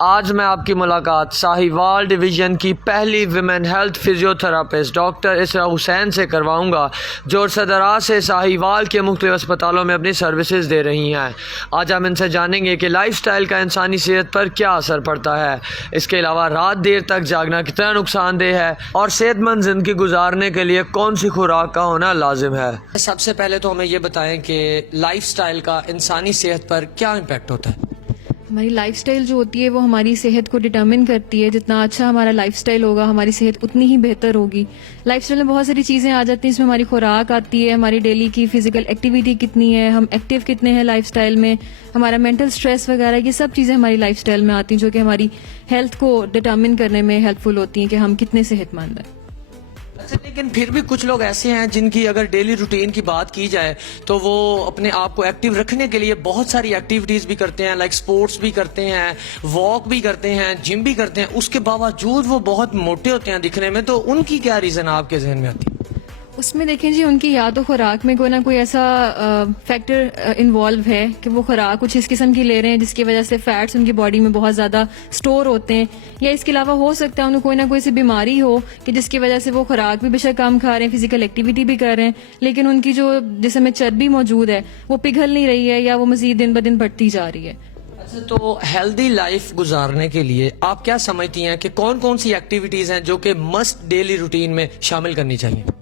آج میں آپ کی ملاقات ساہیوال ڈویژن کی پہلی ویمن ہیلتھ فزیوتھراپسٹ ڈاکٹر اسرا حسین سے کرواؤں گا، جو صدراء سے ساہیوال کے مختلف اسپتالوں میں اپنی سروسز دے رہی ہیں۔ آج ہم ان سے جانیں گے کہ لائف سٹائل کا انسانی صحت پر کیا اثر پڑتا ہے، اس کے علاوہ رات دیر تک جاگنا کتنا نقصان دہ ہے، اور صحت مند زندگی گزارنے کے لیے کون سی خوراک کا ہونا لازم ہے۔ سب سے پہلے تو ہمیں یہ بتائیں کہ لائف سٹائل کا انسانی صحت پر کیا امپیکٹ ہوتا ہے؟ ہماری لائف سٹائل جو ہوتی ہے وہ ہماری صحت کو ڈٹرمن کرتی ہے۔ جتنا اچھا ہمارا لائف سٹائل ہوگا ہماری صحت اتنی ہی بہتر ہوگی۔ لائف سٹائل میں بہت ساری چیزیں آ جاتی ہیں، اس میں ہماری خوراک آتی ہے، ہماری ڈیلی کی فزیکل ایکٹیویٹی کتنی ہے، ہم ایکٹیو کتنے ہیں لائف سٹائل میں، ہمارا مینٹل سٹریس وغیرہ، یہ سب چیزیں ہماری لائف سٹائل میں آتی ہیں جو کہ ہماری ہیلتھ کو ڈٹرمن کرنے میں ہیلپ فل ہوتی ہیں کہ ہم کتنے صحت مند ہیں۔ لیکن پھر بھی کچھ لوگ ایسے ہیں جن کی اگر ڈیلی روٹین کی بات کی جائے تو وہ اپنے آپ کو ایکٹیو رکھنے کے لیے بہت ساری ایکٹیویٹیز بھی کرتے ہیں، لائک سپورٹس بھی کرتے ہیں، واک بھی کرتے ہیں، جم بھی کرتے ہیں، اس کے باوجود وہ بہت موٹے ہوتے ہیں دکھنے میں، تو ان کی کیا ریزن آپ کے ذہن میں آتی ہے؟ اس میں دیکھیں جی، ان کی یا تو خوراک میں کوئی نہ کوئی ایسا فیکٹر انوالو ہے کہ وہ خوراک کچھ اس قسم کی لے رہے ہیں جس کی وجہ سے فیٹس ان کی باڈی میں بہت زیادہ سٹور ہوتے ہیں، یا اس کے علاوہ ہو سکتا ہے انہیں کوئی نہ کوئی سی بیماری ہو کہ جس کی وجہ سے وہ خوراک بھی بے شک کم کھا رہے ہیں، فزیکل ایکٹیویٹی بھی کر رہے ہیں، لیکن ان کی جو جسم میں چربی موجود ہے وہ پگھل نہیں رہی ہے یا وہ مزید دن بدن بڑھتی جا رہی ہے۔ اچھا، تو ہیلدی لائف گزارنے کے لیے آپ کیا سمجھتی ہیں کہ کون کون سی ایکٹیویٹیز ہیں جو کہ مسٹ ڈیلی روٹین میں شامل کرنی چاہیے؟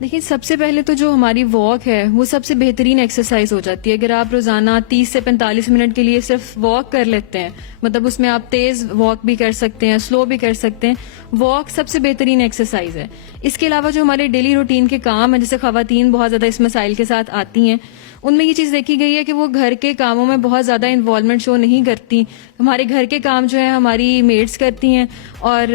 دیکھیں، سب سے پہلے تو جو ہماری واک ہے وہ سب سے بہترین ایکسرسائز ہو جاتی ہے۔ اگر آپ روزانہ 30 سے 45 منٹ کے لیے صرف واک کر لیتے ہیں، مطلب اس میں آپ تیز واک بھی کر سکتے ہیں، سلو بھی کر سکتے ہیں، واک سب سے بہترین ایکسرسائز ہے۔ اس کے علاوہ جو ہمارے ڈیلی روٹین کے کام ہیں، جیسے خواتین بہت زیادہ اس مسائل کے ساتھ آتی ہیں، ان میں یہ چیز دیکھی گئی ہے کہ وہ گھر کے کاموں میں بہت زیادہ انوالومنٹ شو نہیں کرتی۔ ہمارے گھر کے کام جو ہیں ہماری میڈس کرتی ہیں، اور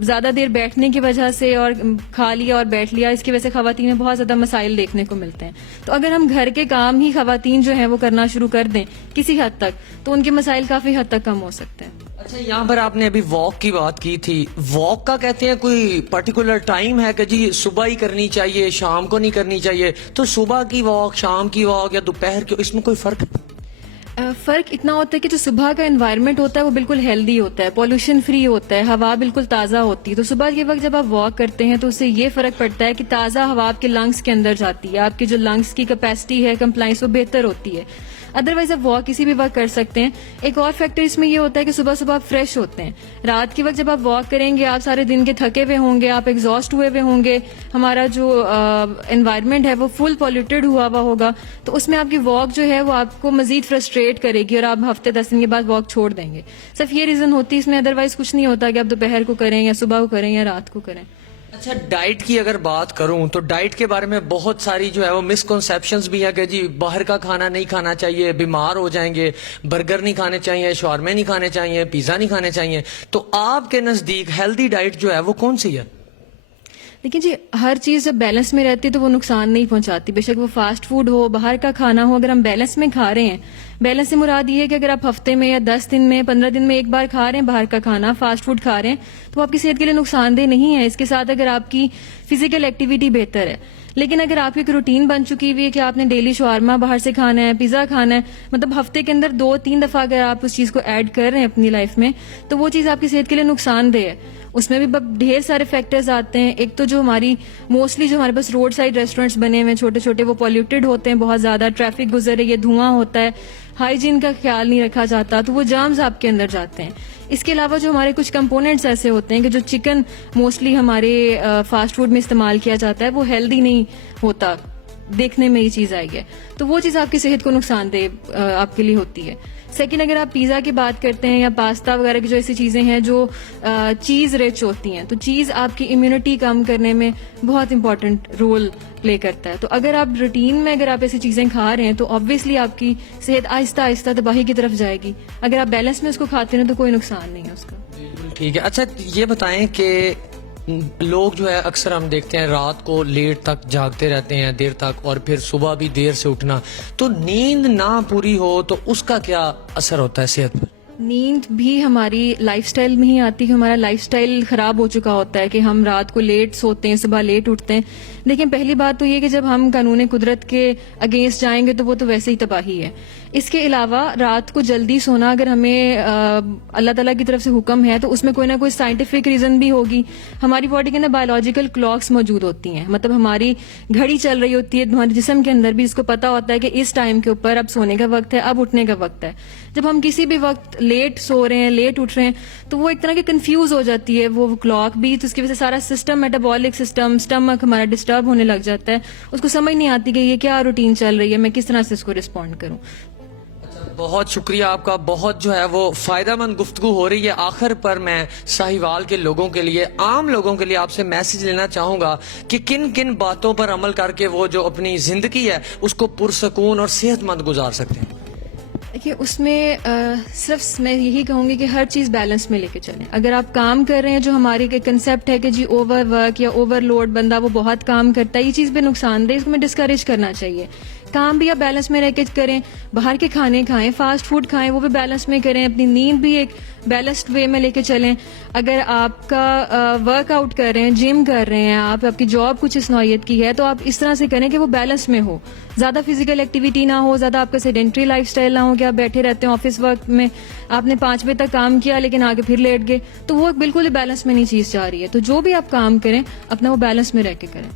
زیادہ دیر بیٹھنے کی وجہ سے اور کھا لیا اور بیٹھ لیا، اس کی وجہ سے خواتین میں بہت زیادہ مسائل دیکھنے کو ملتے ہیں۔ تو اگر ہم گھر کے کام ہی خواتین جو ہیں وہ کرنا شروع کر دیں کسی حد تک، تو ان کے مسائل کافی حد تک کم ہو سکتے ہیں۔ اچھا، یہاں پر آپ نے ابھی واک کی بات کی تھی، واک کا کہتے ہیں کوئی پرٹیکولر ٹائم ہے کہ جی صبح ہی کرنی چاہیے، شام کو نہیں کرنی چاہیے، تو صبح کی واک، شام کی واک یا دوپہر کی، اس میں کوئی فرق ہے؟ فرق اتنا ہوتا ہے کہ جو صبح کا انوائرمنٹ ہوتا ہے وہ بالکل ہیلدی ہوتا ہے، پولوشن فری ہوتا ہے، ہوا بالکل تازہ ہوتی ہے۔ تو صبح کے وقت جب آپ واک کرتے ہیں تو اس سے یہ فرق پڑتا ہے کہ تازہ ہوا آپ کے لنگس کے اندر جاتی ہے، آپ کی جو لنگس کی کیپیسٹی ہے، کمپلائنس، وہ بہتر ہوتی ہے۔ ادروائز آپ واک کسی بھی وقت کر سکتے ہیں۔ ایک اور فیکٹر اس میں یہ ہوتا ہے کہ صبح صبح آپ فریش ہوتے ہیں۔ رات کے وقت جب آپ واک کریں گے، آپ سارے دن کے تھکے ہوئے ہوں گے، آپ ایگزاسٹ ہوئے ہوئے ہوں گے، ہمارا جو انوائرمنٹ ہے وہ فل پولیوٹیڈ ہوا ہوگا، تو اس میں آپ کی واک جو ہے وہ آپ کو مزید فرسٹریٹ کرے گی اور آپ ہفتے 10 دن کے بعد واک چھوڑ دیں گے۔ صرف یہ ریزن ہوتی ہے اس میں، ادروائز کچھ نہیں ہوتا کہ آپ دوپہر کو کریں یا صبح کو کریں یا رات کو کریں۔ اچھا، ڈائٹ کی اگر بات کروں تو ڈائٹ کے بارے میں بہت ساری جو ہے وہ مسکنسیپشنز بھی ہیں کہ جی باہر کا کھانا نہیں کھانا چاہیے، بیمار ہو جائیں گے، برگر نہیں کھانے چاہیے، شاورمے نہیں کھانے چاہیے، پیزا نہیں کھانے چاہیے، تو آپ کے نزدیک ہیلدی ڈائٹ جو ہے وہ کون سی ہے؟ لیکن جی، ہر چیز جب بیلنس میں رہتی ہے تو وہ نقصان نہیں پہنچاتی، بے شک وہ فاسٹ فوڈ ہو، باہر کا کھانا ہو، اگر ہم بیلنس میں کھا رہے ہیں، بیلنس سے مراد یہ ہے کہ اگر آپ ہفتے میں یا 10 دن میں 15 دن میں ایک بار کھا رہے ہیں باہر کا کھانا، فاسٹ فوڈ کھا رہے ہیں، تو آپ کی صحت کے لیے نقصان دہ نہیں ہے۔ اس کے ساتھ اگر آپ کی فزیکل ایکٹیویٹی بہتر ہے، لیکن اگر آپ کی ایک روٹین بن چکی ہوئی ہے کہ آپ نے ڈیلی شاورما باہر سے کھانا ہے، پیزا کھانا ہے، مطلب ہفتے کے اندر 2-3 دفعہ اگر آپ اس چیز کو ایڈ کر رہے ہیں اپنی لائف میں، تو وہ چیز آپ کی صحت کے لیے نقصان دہ ہے۔ اس میں بھی ڈھیر سارے فیکٹرز آتے ہیں۔ ایک تو جو ہماری موسٹلی جو ہمارے پاس روڈ سائڈ ریسٹورینٹس بنے ہوئے ہیں چھوٹے چھوٹے، وہ پولیوٹیڈ ہوتے ہیں، بہت زیادہ ٹریفک گزر رہی ہے، دھواں ہوتا ہے، ہائیجین کا خیال نہیں رکھا جاتا، تو وہ جامز آپ کے اندر جاتے ہیں۔ اس کے علاوہ جو ہمارے کچھ کمپوننٹس ایسے ہوتے ہیں کہ جو چکن موسٹلی ہمارے فاسٹ فوڈ میں استعمال کیا جاتا ہے، وہ ہیلدی نہیں ہوتا، دیکھنے میں یہ چیز آئی ہے، تو وہ چیز آپ کی صحت کو نقصان دہ آپ کے لیے ہوتی ہے۔ سیکنڈ، اگر آپ پیزا کی بات کرتے ہیں یا پاستا وغیرہ کی جو ایسی چیزیں ہیں جو چیز رچ ہوتی ہیں، تو چیز آپ کی امیونٹی کم کرنے میں بہت امپورٹنٹ رول پلے کرتا ہے۔ تو اگر آپ روٹین میں اگر آپ ایسی چیزیں کھا رہے ہیں تو آبویسلی آپ کی صحت آہستہ آہستہ تباہی کی طرف جائے گی۔ اگر آپ بیلنس میں اس کو کھاتے ہیں تو کوئی نقصان نہیں ہے اس کا۔ ٹھیک ہے۔ اچھا، یہ بتائیں کہ لوگ جو ہے اکثر ہم دیکھتے ہیں رات کو لیٹ تک جاگتے رہتے ہیں، دیر تک، اور پھر صبح بھی دیر سے اٹھنا، تو نیند نہ پوری ہو تو اس کا کیا اثر ہوتا ہے صحت پر؟ نیند بھی ہماری لائف سٹائل میں ہی آتی ہے. ہمارا لائف سٹائل خراب ہو چکا ہوتا ہے کہ ہم رات کو لیٹ سوتے ہیں, صبح لیٹ اٹھتے ہیں. لیکن پہلی بات تو یہ کہ جب ہم قانون قدرت کے اگینسٹ جائیں گے تو وہ تو ویسے ہی تباہی ہے. اس کے علاوہ رات کو جلدی سونا اگر ہمیں اللہ تعالیٰ کی طرف سے حکم ہے تو اس میں کوئی نہ کوئی سائنٹیفک ریزن بھی ہوگی. ہماری باڈی کے اندر بایولوجیکل کلاکس موجود ہوتی ہیں, مطلب ہماری گھڑی چل رہی ہوتی ہے ہمارے جسم کے اندر بھی, اس کو پتا ہوتا ہے کہ اس ٹائم کے اوپر اب سونے کا وقت ہے, اب اٹھنے کا وقت ہے. جب ہم کسی بھی وقت لیٹ سو رہے ہیں, لیٹ اٹھ رہے ہیں, تو وہ ایک طرح کی کنفیوز ہو جاتی ہے وہ کلاک بھی, تو اس کی وجہ سے سارا سسٹم, میٹابولک سسٹم, اسٹمک ہمارا ڈسٹرب ہونے لگ جاتا ہے. اس کو سمجھ نہیں آتی کہ یہ کیا روٹین چل رہی ہے, میں کس طرح سے اس کو رسپونڈ کروں. بہت شکریہ آپ کا, بہت جو ہے وہ فائدہ مند گفتگو ہو رہی ہے. آخر پر میں ساہیوال کے لوگوں کے لیے, عام لوگوں کے لیے آپ سے میسج لینا چاہوں گا کہ کن کن باتوں پر عمل کر کے وہ جو اپنی زندگی ہے اس کو پرسکون اور صحت مند گزار سکتے ہیں. دیکھیے اس میں صرف میں یہی کہوں گی کہ ہر چیز بیلنس میں لے کے چلیں. اگر آپ کام کر رہے ہیں, جو ہماری ایک کنسیپٹ ہے کہ جی اوور ورک یا اوور لوڈ, بندہ وہ بہت کام کرتا ہے, یہ چیز بھی نقصان دہ, اس کو میں ڈسکریج کرنا چاہیے. کام بھی آپ بیلنس میں رہ کے کریں, باہر کے کھانے کھائیں, فاسٹ فوڈ کھائیں, وہ بھی بیلنس میں کریں. اپنی نیند بھی ایک بیلنسڈ وے میں لے کے چلیں. اگر آپ کا ورک آؤٹ کر رہے ہیں, جم کر رہے ہیں, آپ کی جاب کچھ اس نوعیت کی ہے, تو آپ اس طرح سے کریں کہ وہ بیلنس میں ہو. زیادہ فزیکل ایکٹیویٹی نہ ہو, زیادہ آپ کا سیڈنٹری لائف اسٹائل نہ ہو کہ آپ بیٹھے رہتے ہیں آفس وقت میں, آپ نے 5 بجے تک کام کیا لیکن آگے پھر لیٹ گئے, تو وہ بالکل بیلنس میں نہیں چیز جا رہی ہے. تو جو بھی آپ کام کریں اپنا وہ بیلنس میں رہ کے کریں.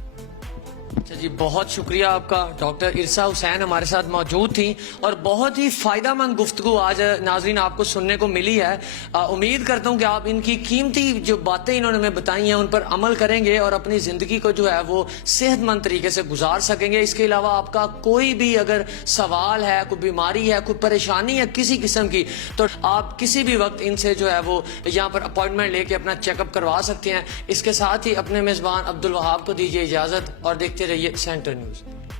اچھا جی, بہت شکریہ آپ کا. ڈاکٹر ارسا حسین ہمارے ساتھ موجود تھیں اور بہت ہی فائدہ مند گفتگو آج ناظرین آپ کو سننے کو ملی ہے. امید کرتا ہوں کہ آپ ان کی قیمتی جو باتیں انہوں نے ہمیں بتائی ہیں ان پر عمل کریں گے اور اپنی زندگی کو جو ہے وہ صحت مند طریقے سے گزار سکیں گے. اس کے علاوہ آپ کا کوئی بھی اگر سوال ہے, کوئی بیماری ہے, کوئی پریشانی ہے کسی قسم کی, تو آپ کسی بھی وقت ان سے جو ہے وہ یہاں پر اپوائنٹمنٹ لے کے اپنا چیک اپ کروا سکتے ہیں. اس کے ساتھ ہی اپنے میزبان عبد الوہاب کو دیجیے اجازت اور دیکھتے رہیے سینٹر نیوز.